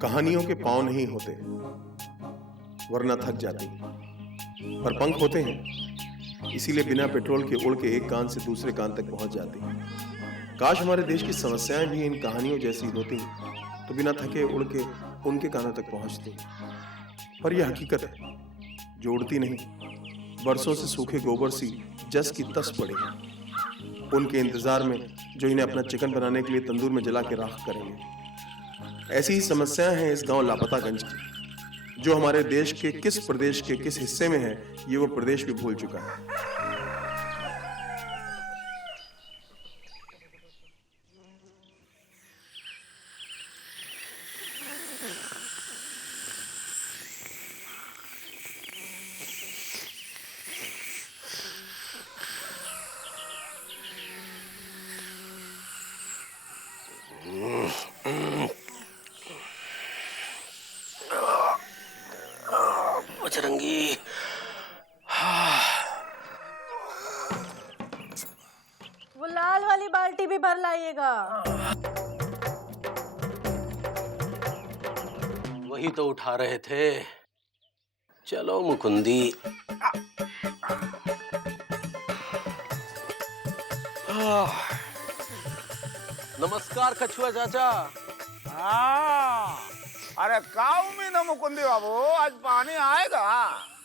कहानियों के पांव नहीं होते वरना थक जाती, पर पंख होते हैं इसीलिए बिना पेट्रोल के उड़ के एक कान से दूसरे कान तक पहुंच जाती। काश हमारे देश की समस्याएं भी इन कहानियों जैसी होती तो बिना थके उड़ के उनके कानों तक पहुंचती। पर यह हकीकत है जो उड़ती नहीं, बरसों से सूखे गोबर सी जस की तस पड़ी है उनके इंतजार में जो इन्हें अपना चिकन बनाने के लिए तंदूर में जला के राख करेंगे। ऐसी ही समस्याएं हैं इस गांव लापतागंज की, जो हमारे देश के किस प्रदेश के किस हिस्से में है ये वो प्रदेश भी भूल चुका है। बजरंगी, वो लाल वाली बाल्टी भी भर लाइएगा। वही तो उठा रहे थे। चलो मुकुंदी। नमस्कार कछुआ चाचा। अरे का उम्मीद है मुकुंदी बाबू, आज पानी आएगा?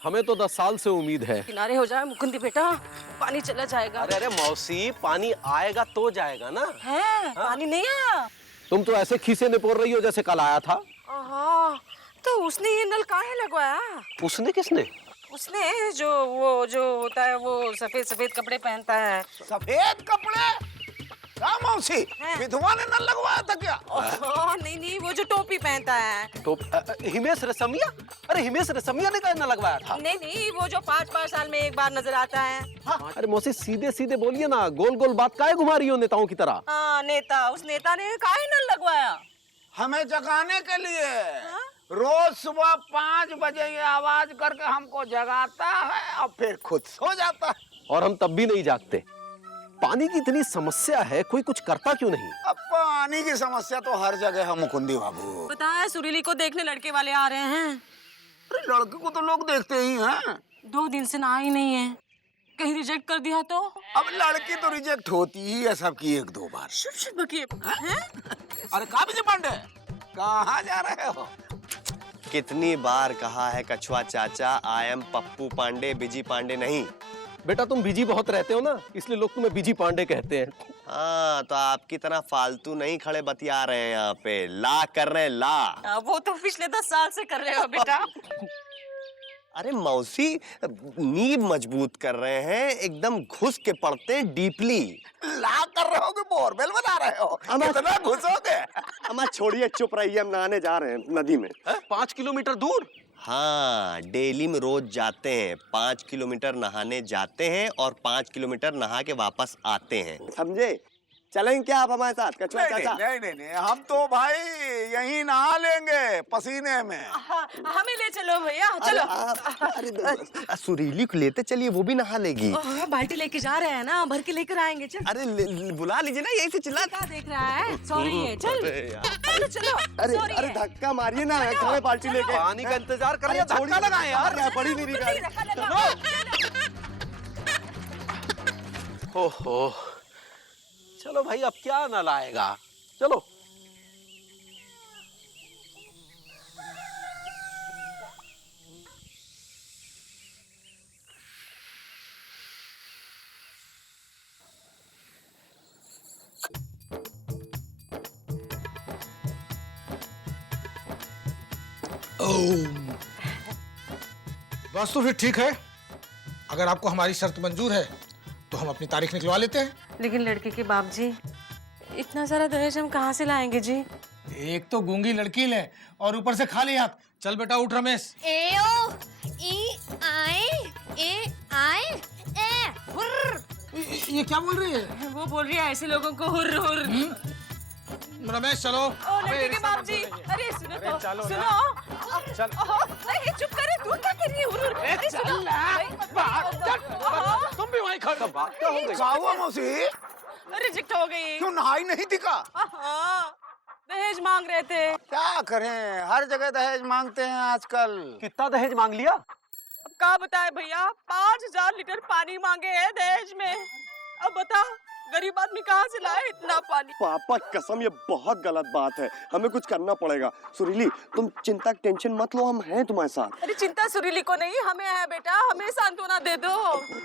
हमें तो 10 साल से उम्मीद है। किनारे हो जाए मुकुंदी बेटा, पानी चला जाएगा। अरे अरे मौसी, पानी आएगा तो जाएगा ना। है पानी नहीं आया। तुम तो ऐसे खीसे निपोर रही हो जैसे कल आया था। तो उसने ये नल काहे लगवाया? उसने किसने? उसने जो होता है वो सफेद सफेद कपड़े पहनता है। सफेद कपड़े? क्या मौसी, विधवा ने नल लगवाया था क्या? नहीं, वो जो टोपी पहनता है। तो हिमेश रेशमिया? अरे हिमेश रेशमिया ने कहना लगवाया था। नहीं, वो जो 5-5 साल में एक बार नजर आता है। अरे मौसी सीधे सीधे बोलिए ना, गोल गोल बात काहे घुमा रही हो नेताओं की तरह? नेता, उस नेता ने काहे नल लगवाया? हमें जगाने के लिए। रोज सुबह 5 बजे ये आवाज करके हमको जगाता है और फिर खुद सो जाता है। और हम तब भी नहीं जागते। पानी की इतनी समस्या है, कोई कुछ करता क्यों नहीं? अब पानी की समस्या तो हर जगह है मुकुंदी बाबू। पता है सुरीली को देखने लड़के वाले आ रहे हैं। अरे लड़के को तो लोग देखते ही हैं। 2 दिन से नहा ही नहीं है, कहीं रिजेक्ट कर दिया तो? अब लड़की तो रिजेक्ट होती ही है सबकी 1-2 बार। शुभ बकिए हैं? अरे कहाँ विजय पांडे, कहाँ जा रहे हो? कितनी बार कहा है कछुआ चाचा, I am Pappu Pande, busy Pande नहीं। बेटा तुम बिजी बहुत रहते हो ना, इसलिए लोग तुम्हें बिजी पांडे कहते हैं। हाँ तो आपकी तरह फालतू नहीं खड़े बतिया रहे हैं यहाँ पे, ला कर रहे हैं ला। वो तो पिछले 10 साल से कर रहे हो बेटा। अरे मौसी, नींव मजबूत कर रहे हैं, एकदम घुस के पढ़ते हैं डीपली। ला कर रहे हो कि बोरवेल बना रहे हो? कितना घुसोगे? अम्मा छोड़िए, चुप रहिए, हम नहाने जा रहे हैं नदी में। 5 किलोमीटर दूर? हाँ, डेली में रोज जाते हैं, 5 किलोमीटर नहाने जाते हैं और 5 किलोमीटर नहा के वापस आते हैं, समझे? चलेंगे क्या आप हमारे साथ कछुआ चाचा? नहीं, हम तो भाई यहीं नहा लेंगे पसीने में। हमें ले चलो भैया, चलो। अरे सुरीली को लेते चलिए, वो भी नहा लेगी। बाल्टी लेके जा रहे हैं ना, भर के लेकर आएंगे। चल। अरे बुला लीजिए ना, यहीं से चिल्ला। क्या देख रहा है? सॉरी है, चल। चलो। अरे धक्का मारिए ना, खड़े बाल्टी लेके। पानी का इंतजार कर रही है, धक्का लगाएं यार। बड़ी मेरी गाड़ी। ओहो, चलो भाई, अब क्या नल आएगा, चलो। बस तो फिर ठीक है, अगर आपको हमारी शर्त मंजूर है तो हम अपनी तारीख निकलवा लेते हैं। लेकिन लड़के के बाप जी, इतना सारा दहेज हम कहाँ से लाएंगे जी? एक तो गूंगी लड़की ले और ऊपर से खाली हाथ। चल बेटा उठ रमेश। ए ओ ई आई ए हुर्र। ये क्या बोल रही है? वो बोल रही है ऐसे लोगों को हुर्र हुर्र। रमेश चलो। ओ लड़के के बाप जी, अरे सुनो तो, सुनो। अरे चुप करे, तू क्या कर रही है? हुर्र। अरे सुनो। तुम भी वहीं खड़े। क्या हुआ मौसी? रिजेक्ट हो गई। क्यों नहाई नहीं दिखा? दहेज मांग रहे थे। क्या करें, हर जगह दहेज मांगते हैं आजकल। कितना दहेज मांग लिया? अब क्या बताए भैया, 5000 लीटर पानी मांगे हैं दहेज में। अब बता गरीब आदमी कहाँ से लाए इतना पानी। पापा कसम ये बहुत गलत बात है, हमें कुछ करना पड़ेगा। सुरीली तुम चिंता टेंशन मत लो, हम हैं तुम्हारे साथ। अरे चिंता सुरीली को नहीं, हमें है बेटा, हमें सांत्वना दे दो।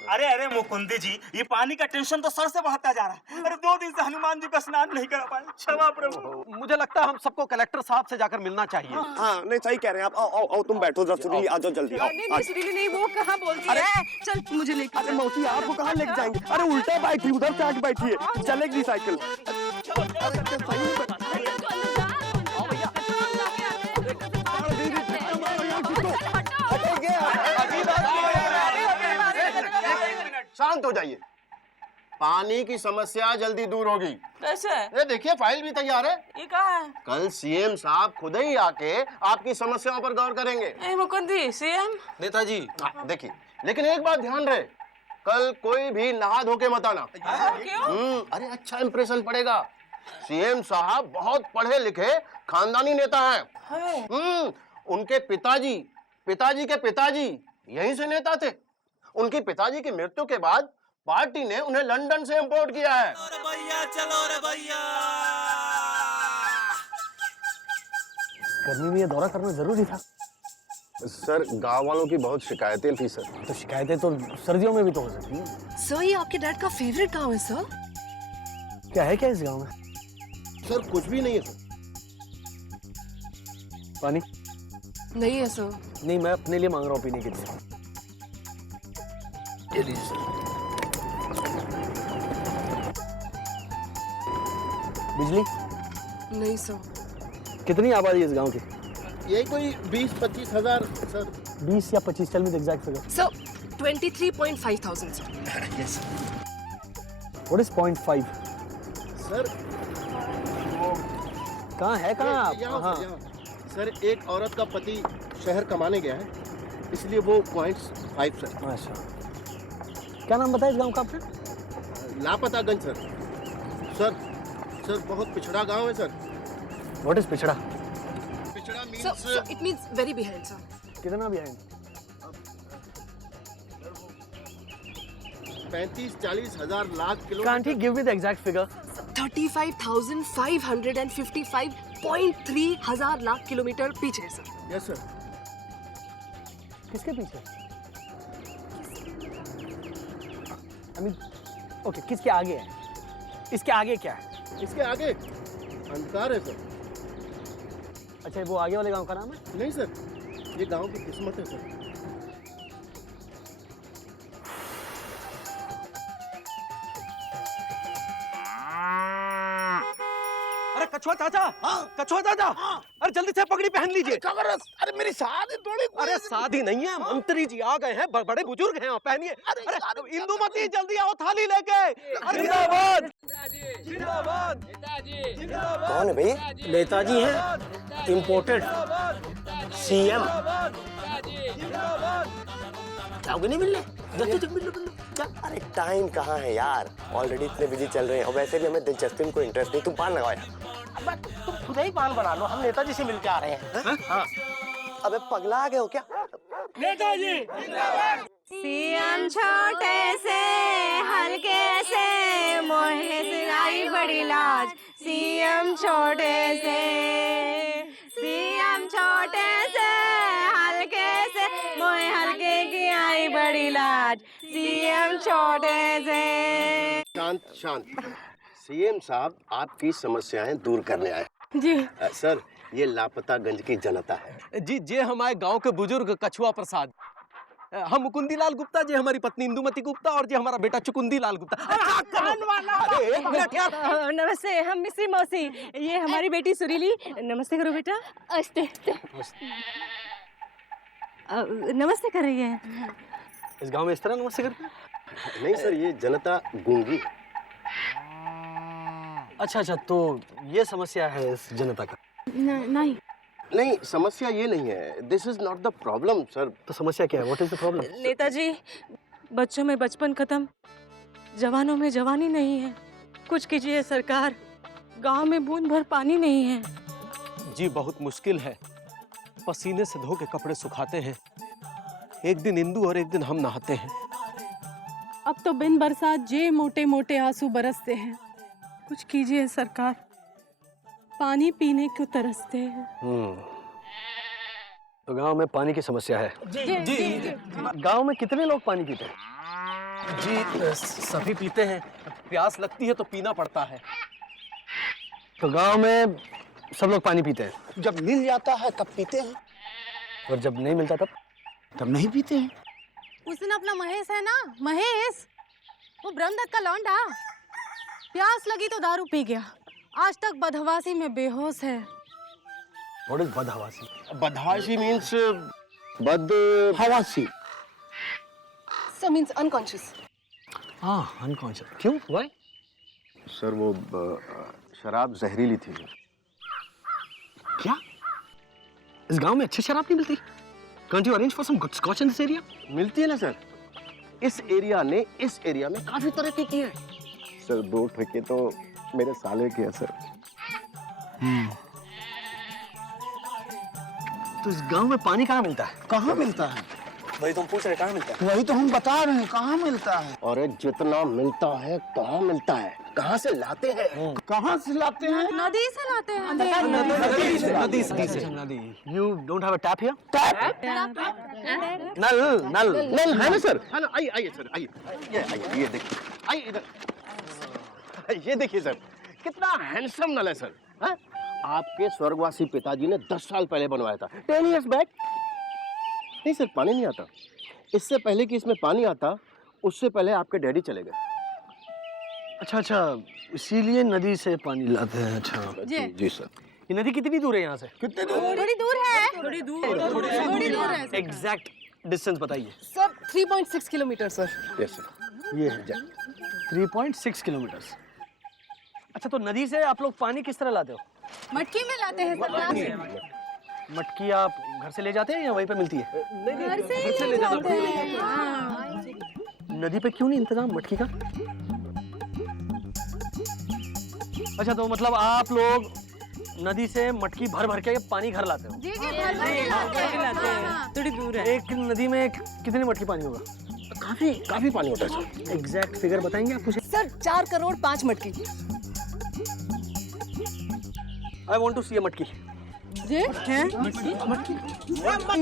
अरे अरे मुकुंदी जी, ये पानी का टेंशन तो सर से बढ़ता जा रहा है। अरे 2 दिन से हनुमान जी का स्नान नहीं करा पाए, क्षमा प्रभु। मुझे लगता है हम सबको कलेक्टर साहब से जाकर मिलना चाहिए। हाँ नहीं सही कह रहे हैं आप। आओ आओ आओ तुम बैठो जरा, सुरीली आ जाओ जल्दी आओ। नहीं सुरीली नहीं, वो कहाँ बोलती है। चल मुझे लेके अरे मौसी आपको कहाँ लेके जाएंगे? अरे उल्टा बैठी, उधर से आके बैठिए, चलेगी साइकिल। शांत हो जाइए, पानी की समस्या जल्दी दूर होगी। कैसे? ये देखिए फाइल भी तैयार है। ये कहाँ है? कल सीएम साहब खुद ही आके आपकी समस्याओं पर गौर करेंगे। ए मुकुंदी, सीएम नेताजी देखिए, लेकिन एक बात ध्यान रहे, कल कोई भी नहा धो के मत आना। क्यों? अरे अच्छा इंप्रेशन पड़ेगा। सीएम साहब बहुत पढ़े लिखे खानदानी नेता हैं। उनके पिताजी के पिताजी यहीं से नेता थे। उनके पिताजी की मृत्यु के बाद पार्टी ने उन्हें लंदन से इंपोर्ट किया है। गर्मी में ये दौरा करना जरूरी था। सर गांव वालों की बहुत शिकायतें थी सर। तो शिकायतें तो सर्दियों में भी तो हो सकती हैं। सर ये आपके डैड का फेवरेट गांव है सर। क्या है क्या इस गांव में? सर कुछ भी नहीं है सर। पानी नहीं है सर। नहीं, मैं अपने लिए मांग रहा हूँ पीने के लिए। बिजली नहीं सर। कितनी आबादी है इस गांव की? यही कोई 20-25 हजार सर। 20 या 25, चल में exact figure. Sir 23,500 sir. What is 0.5? Sir कहाँ है, कहाँ आप? हाँ सर एक औरत का पति शहर कमाने गया है, इसलिए वो 0.5 सर। अच्छा, क्या नाम बताया इस गांव का आपने? लापतागंज सर। सर बहुत पिछड़ा गांव है सर। व्हाट इज पिछड़ा? पिछड़ा sir it means very behind sir. कितना बिहाइंड? 35-40 हजार lakh kilo. Can't he give me the exact figure? 35,555.3 हजार लाख किलोमीटर पीछे है सर। Yes sir. किसके पीछे? I mean, okay, किसके आगे है? इसके आगे क्या है? इसके आगे अंधकार है सर। अच्छा, वो आगे वाले गांव का नाम है? नहीं सर, ये गांव की किस्मत है सर। अरे कछुआ चाचा, कछुआ चाचा, अरे जल्दी से पगड़ी पहन लीजिए। अरे मेरी शादी थोड़ी। अरे शादी नहीं है, मंत्री जी आ गए हैं, बड़े बुजुर्ग हैं, पहनिए। अरे इंदुमती जल्दी आओ थाली लेके। जिंदाबाद जिंदाबाद जिंदाबाद। कौन है भैया? नेताजी हैं, इम्पोर्टेड सीएम। जाओगे नहीं मिलने? जल्दी तक मिलो। अरे टाइम कहाँ है यार, ऑलरेडी इतने बिजी चल रहे हैं और वैसे भी हमें दिलचस्पी में कोई इंटरेस्ट नहीं। तुम पान लगाओ यार। तुम खुद ही पान बना लो, हम नेताजी से मिलके आ रहे हैं। हाँ। अबे पगला आ गए हो क्या? नेताजी सीएम छोटे से हल्के से मोहे से आई बड़ी लाज। सीएम छोटे से, सीएम छोटे से हल्के से मोहे हल्के की आई बड़ी लाज। सीएम छोटे से। शांत शांत। सीएम साहब आपकी समस्याएं दूर करने आए। जी सर ये लापतागंज की जनता है। जी, जे हमारे गांव के बुजुर्ग कछुआ प्रसाद। हम मुकुंदी लाल गुप्ता, जी हमारी पत्नी इंदुमती गुप्ता और जी हमारा बेटा चुकुंदी लाल गुप्ता। अरे एक मिनट यार। नमस्ते, हम मिश्री मौसी, ये हमारी बेटी सुरीली। नमस्ते करो बेटा। अस्ते नमस्ते कर रही है। इस गांव में इस तरह नमस्ते करते हैं? नहीं सर, ये जनता गूंगी। अच्छा, तो ये समस्या है इस जनता का? नहीं नहीं समस्या ये नहीं है। This is not the problem sir. तो समस्या क्या है? What is the problem? Netaji, बच्चों में बचपन खत्म, जवानों में जवानी नहीं है। कुछ कीजिए सरकार, गांव में बूंद भर पानी नहीं है। जी बहुत मुश्किल है, पसीने से धो के कपड़े सुखाते हैं। एक दिन इंदू और एक दिन हम नहाते हैं। अब तो बिन बरसात जे मोटे मोटे आंसू बरसते हैं। कुछ कीजिए सरकार, पानी पीने को तरसते हैं। तो गांव में पानी की समस्या है। जी। गांव में कितने लोग पानी पीते हैं? जी सभी पीते हैं, प्यास लगती है तो पीना पड़ता है। तो गांव में सब लोग पानी पीते हैं। जब मिल जाता है तब पीते हैं, और जब नहीं मिलता तब नहीं पीते हैं। उस दिन अपना महेश है ना, महेश, वो ब्रह्मदत्त का लौंडा, प्यास लगी तो दारू पी गया। आज तक बदहवासी में बेहोश है। What is बदहवासी? बदहवासी मीन्स बदहवासी। So means unconscious. हाँ, अनकॉन्शियस। क्यों? Why? सर वो शराब जहरीली थी। क्या? इस गांव में अच्छी शराब नहीं मिलती? Can't you arrange for some good scotch in this area? मिलती है ना सर। इस एरिया ने इस एरिया में काफी तरक्की की है। सर 2 ठेके तो मेरे साले के हैं सर। तो इस गांव में पानी कहाँ मिलता है? कहाँ मिलता है? वही तुम पूछ रहे, कहाँ मिलता है? वही तो हम बता रहे हैं, कहाँ मिलता है। और जितना मिलता है कहाँ मिलता है, कहाँ से लाते हैं? कहाँ से लाते हैं? नदी से लाते हैं। नदी। You don't have a tap here? नल नल नल है ना सर? है ना? आइए सर, आइए। ये देखिए, आइए इधर। ये देखिए सर, कितना हैंडसम नल है सर। हाँ? आपके स्वर्गवासी पिताजी ने 10 साल पहले बनवाया था, 10 years back। नहीं सर, पानी नहीं आता। इससे पहले कि इसमें पानी आता, उससे पहले आपके डैडी चले गए। अच्छा, इसीलिए नदी से पानी लाते हैं। अच्छा जी सर। ये नदी कितनी दूर है यहाँ से? कितने दूर? थोड़ी दूर है। थोड़ी दूर। थोड़ी दूर है। एग्जैक्ट डिस्टेंस बताइए। Sir 3.6 kilometre sir. Yes sir. ये है 3.6 किलोमीटर। अच्छा, तो नदी से आप लोग पानी किस तरह लाते हो? मटकी में लाते हैं सर। मटकी आप घर से ले जाते हैं या वहीं पे मिलती है? घर से ही ले जाते हैं। हाँ। नदी पे क्यों नहीं इंतजाम मटकी का? अच्छा, तो मतलब आप लोग नदी से मटकी भर भर के पानी घर लाते हो? जी जी, भर भर के लाते हैं। थोड़ी दूर है। एक नदी में कितनी मटकी पानी होगा? काफी पानी होता है सर। एग्जैक्ट फिगर बताएंगे आप मुझे? सर 4 करोड़ 5 मटकी। आई वांट टू सी अ मटकी। जी हैं? मटकी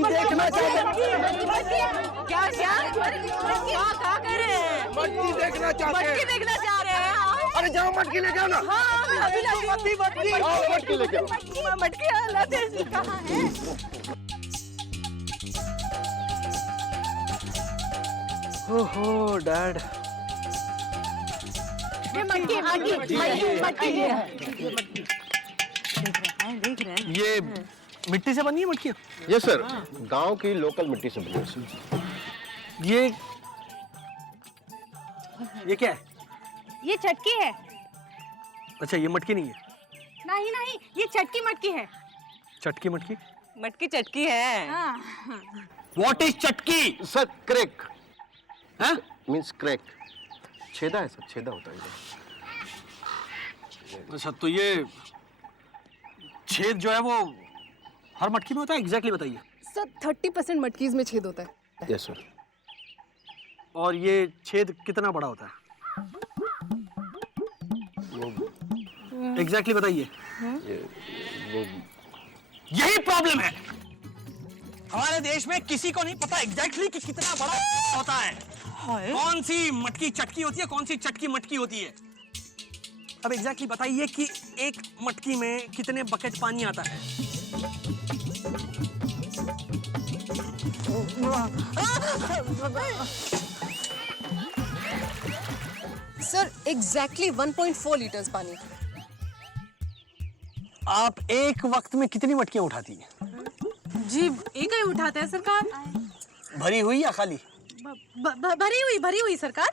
देखना चाहते हैं। क्या क्या कर रहे हैं? मटकी देखना चाहते हैं। मटकी देखना चाह रहे हैं। अरे जाओ मटकी लेके आओ ना। हाँ, अभी लाती हूँ। मटकी लेके आओ। मटकी लाते हैं। कहाँ है? ओहो डैड, ये मटकी मटकी देख रहे हैं। ये मिट्टी से बनी है मटकी? यस सर, गांव की लोकल मिट्टी से बनी है सर। ये क्या है? ये चटकी है। अच्छा, ये मटकी नहीं है? नहीं, ये चटकी मटकी है। चटकी मटकी? मटकी चटकी है। हाँ। व्हाट इज चटकी? सर क्रैक हाँ? मीन्स क्रैक, छेदा है सर, छेदा होता है। अच्छा, तो ये छेद जो है वो हर मटकी में होता है? एग्जैक्टली बताइए। सर 30% मटकीज में छेद होता है। Yes sir. और ये छेद कितना बड़ा होता है? एग्जैक्टली बताइए। यही प्रॉब्लम है हमारे देश में, किसी को नहीं पता एग्जैक्टली कि कितना बड़ा होता है। कौन सी मटकी चटकी होती है, कौन सी चटकी मटकी होती है। अब एग्जैक्टली बताइए कि एक मटकी में कितने बकेट पानी आता है। सर एग्जैक्टली 1.4 लीटर्स पानी। आप एक वक्त में कितनी मटकियां उठाती हैं? जी एक ही उठाते हैं सरकार। भरी हुई या खाली? भरी हुई सरकार।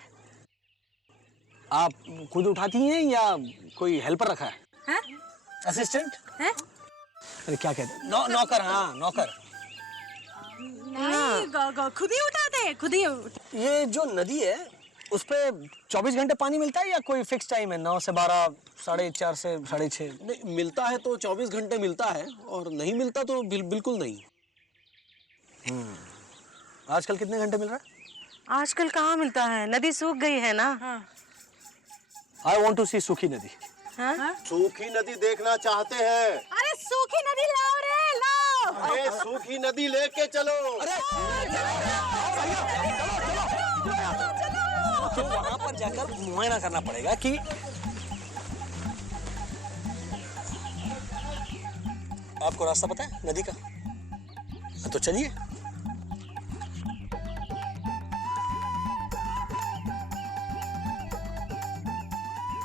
आप खुद उठाती हैं या कोई हेल्पर रखा है? हैं? असिस्टेंट? हैं? अरे क्या कहते हैं? नौकर। हाँ, नौकर। नहीं, खुद ही उठाते हैं, खुद ही। ये जो नदी है उस पे 24 घंटे पानी मिलता है या कोई फिक्स टाइम है? 9 से 12, 4:30 से 6:30? नहीं, मिलता है तो 24 घंटे मिलता है और नहीं मिलता तो बिल्कुल नहीं। आजकल कितने घंटे मिल रहा है? आजकल कहाँ मिलता है, नदी सूख गई है ना। आई वॉन्ट टू सी सूखी नदी। सूखी नदी देखना चाहते हैं? अरे सूखी नदी लाओ रे, लाओ। अरे सूखी नदी लेके चलो। तो वहां पर जाकर मुआयना करना पड़ेगा कि आपको रास्ता पता है नदी का? तो चलिए।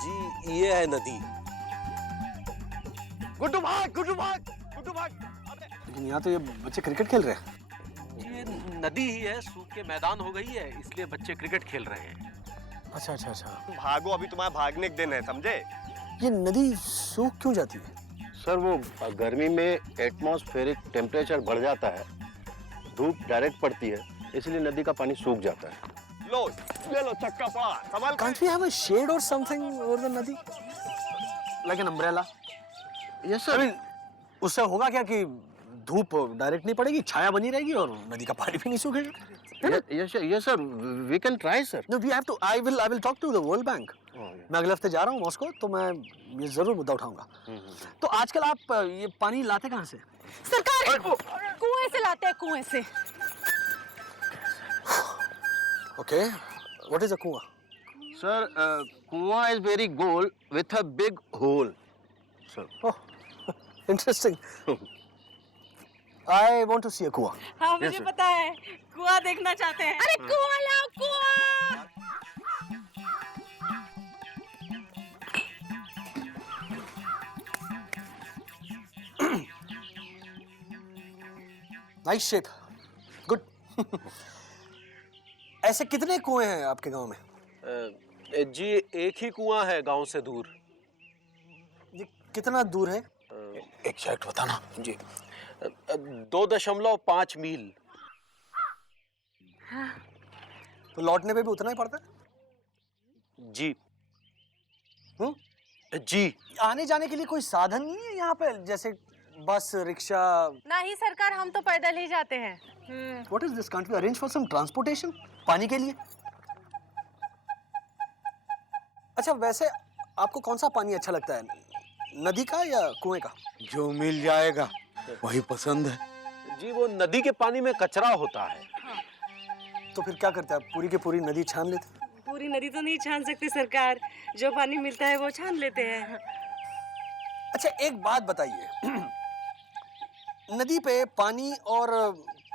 जी ये है नदी। गुड्डू भाग, गुड्डू भाग, गुड्डू भाग। लेकिन यहाँ तो ये बच्चे क्रिकेट खेल रहे हैं। ये नदी ही है, सूख के मैदान हो गई है, इसलिए बच्चे क्रिकेट खेल रहे हैं। अच्छा अच्छा अच्छा। भागो, अभी तुम्हारा भागने के दिन है, समझे? ये नदी सूख क्यों जाती है? सर वो गर्मी में एटमॉस्फेरिक टेम्परेचर बढ़ जाता है, धूप डायरेक्ट पड़ती है, इसलिए नदी का पानी सूख जाता है। लो ये लो, चक्का पड़ा, संभाल कर। Can't we have a shade or something over the नदी? Like an umbrella? Yes I mean, उससे होगा क्या कि धूप डायरेक्ट नहीं पड़ेगी, छाया बनी रहेगी और नदी का पानी भी नहीं सूखेगा। Yes sir, we can try sir. No, we have to. I will talk to the World Bank. मैं अगले हफ्ते जा रहा हूँ मॉस्को, तो मैं ये जरूर मुद्दा उठाऊंगा। तो आजकल आप ये पानी लाते कहाँ से? सरकार कुएं से लाते हैं, कुएं से। Okay. What is a कुआं? सर कुआं is very goal with a big hole. Sir Oh, interesting. I want to see a कुआं। हाँ मुझे पता है, कुआं देखना चाहते हैं। अरे कुआं लाओ, कुआं। Nice shape. Good. ऐसे कितने कुएं हैं आपके गांव में? जी एक ही कुआं है गांव से दूर। ये कितना दूर है? एग्जैक्ट बताना जी। 2.5 मील। तो लौटने पे भी उतना ही पड़ता है? जी जी। आने जाने के लिए कोई साधन नहीं है यहाँ पे, जैसे बस, रिक्शा? नहीं सरकार, हम तो पैदल ही जाते हैं। What is this? Can't we arrange for some transportation? पानी के लिए? अच्छा वैसे आपको कौन सा पानी अच्छा लगता है, नदी का या कुएं का? जो मिल जाएगा वही पसंद है। जी वो नदी के पानी में कचरा होता है। तो फिर क्या करते हैं आप, पूरी की पूरी नदी छान लेते? पूरी नदी तो नहीं छान सकते सरकार, जो पानी मिलता है वो छान लेते हैं। अच्छा एक बात बताइए, नदी पे पानी और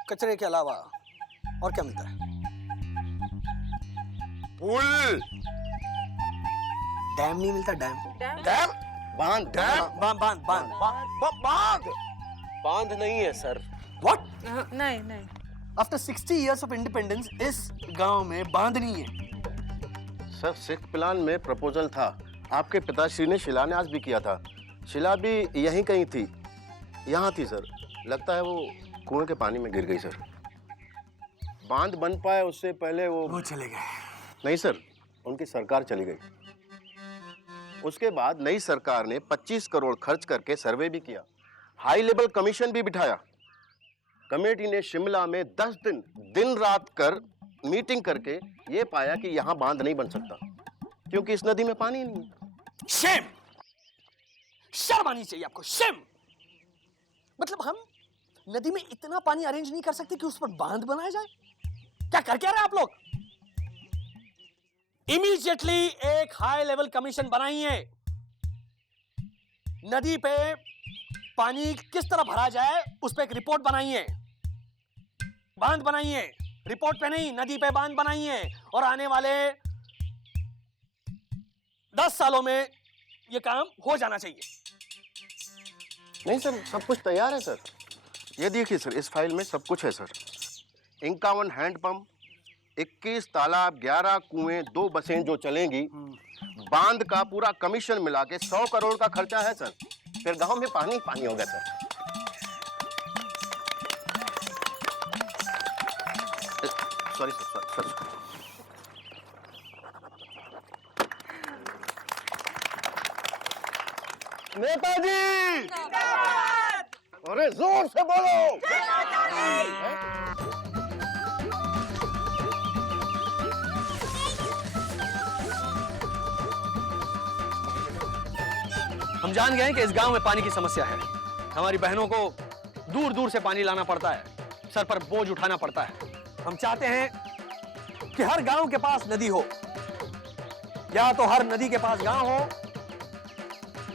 कचरे के अलावा और क्या मिलता है? पुल। डैम नहीं मिलता? डैम? डैम? बांध? डैम? बांध बांध बांध बांध? बांध नहीं है सर। What? नहीं नहीं। After 60 years of independence इस गांव में बांध नहीं है। सर 6th प्लान में प्रपोजल था, आपके पिताश्री ने शिलान्यास भी किया था, शिला भी यहीं कहीं थी, यहाँ थी सर, लगता है वो कुएं के पानी में गिर गई सर। बांध बन पाए उससे पहले वो चले गए। नहीं सर, उनकी सरकार चली गई। उसके बाद नई सरकार ने 25 करोड़ खर्च करके सर्वे भी किया, हाई लेवल कमीशन भी बिठाया। कमेटी ने शिमला में 10 दिन रात कर मीटिंग करके ये पाया कि यहाँ बांध नहीं बन सकता, क्योंकि इस नदी में पानी नहीं है। शेम! शर्म आनी चाहिए आपको, शेम! मतलब हम नदी में इतना पानी अरेंज नहीं कर सकते कि उस पर बांध बनाया जाए? क्या कर क्या रहे हैं आप लोग? इमीडिएटली एक हाई लेवल कमीशन बनाइए, नदी पे पानी किस तरह भरा जाए उस पर एक रिपोर्ट बनाइए, बांध बनाइए, रिपोर्ट पे नहीं नदी पे बांध बनाइए, और आने वाले 10 सालों में ये काम हो जाना चाहिए। नहीं सर, सब कुछ तैयार है सर, ये देखिए सर, इस फाइल में सब कुछ है सर। 51 हैंडपंप, 21 तालाब, 11 कुएं, 2 बसें जो चलेंगी, बांध का पूरा कमीशन मिला के 100 करोड़ का खर्चा है सर। फिर गांव में पानी पानी होगा sir. Sorry sir, sorry. Netaji! अरे जोर से बोलो! हम जान गए हैं कि इस गांव में पानी की समस्या है। हमारी बहनों को दूर दूर से पानी लाना पड़ता है, सर पर बोझ उठाना पड़ता है। हम चाहते हैं कि हर गांव के पास नदी हो, या तो हर नदी के पास गांव हो,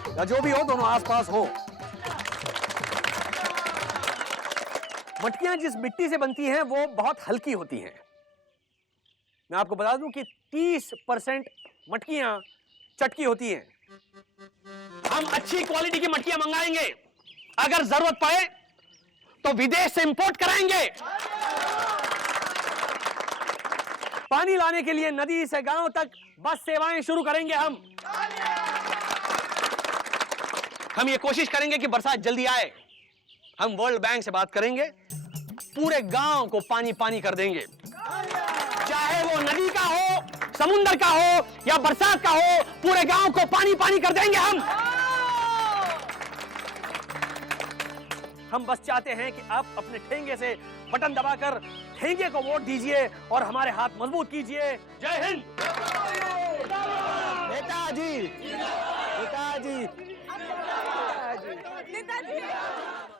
या जो भी हो दोनों आसपास हो। मटकियां जिस मिट्टी से बनती हैं वो बहुत हल्की होती हैं। मैं आपको बता दूं कि 30% मटकियां चटकी होती हैं। हम अच्छी क्वालिटी की मटकियां मंगाएंगे, अगर जरूरत पड़े तो विदेश से इंपोर्ट कराएंगे। पानी लाने के लिए नदी से गांव तक बस सेवाएं शुरू करेंगे। हम ये कोशिश करेंगे कि बरसात जल्दी आए। हम वर्ल्ड बैंक से बात करेंगे, पूरे गांव को पानी पानी कर देंगे, चाहे वो नदी का हो, समुंदर का हो या बरसात का हो, पूरे गांव को पानी पानी कर देंगे हम बस चाहते हैं कि आप अपने ठेंगे से बटन दबाकर ठेंगे को वोट दीजिए और हमारे हाथ मजबूत कीजिए। जय हिंद। नेताजी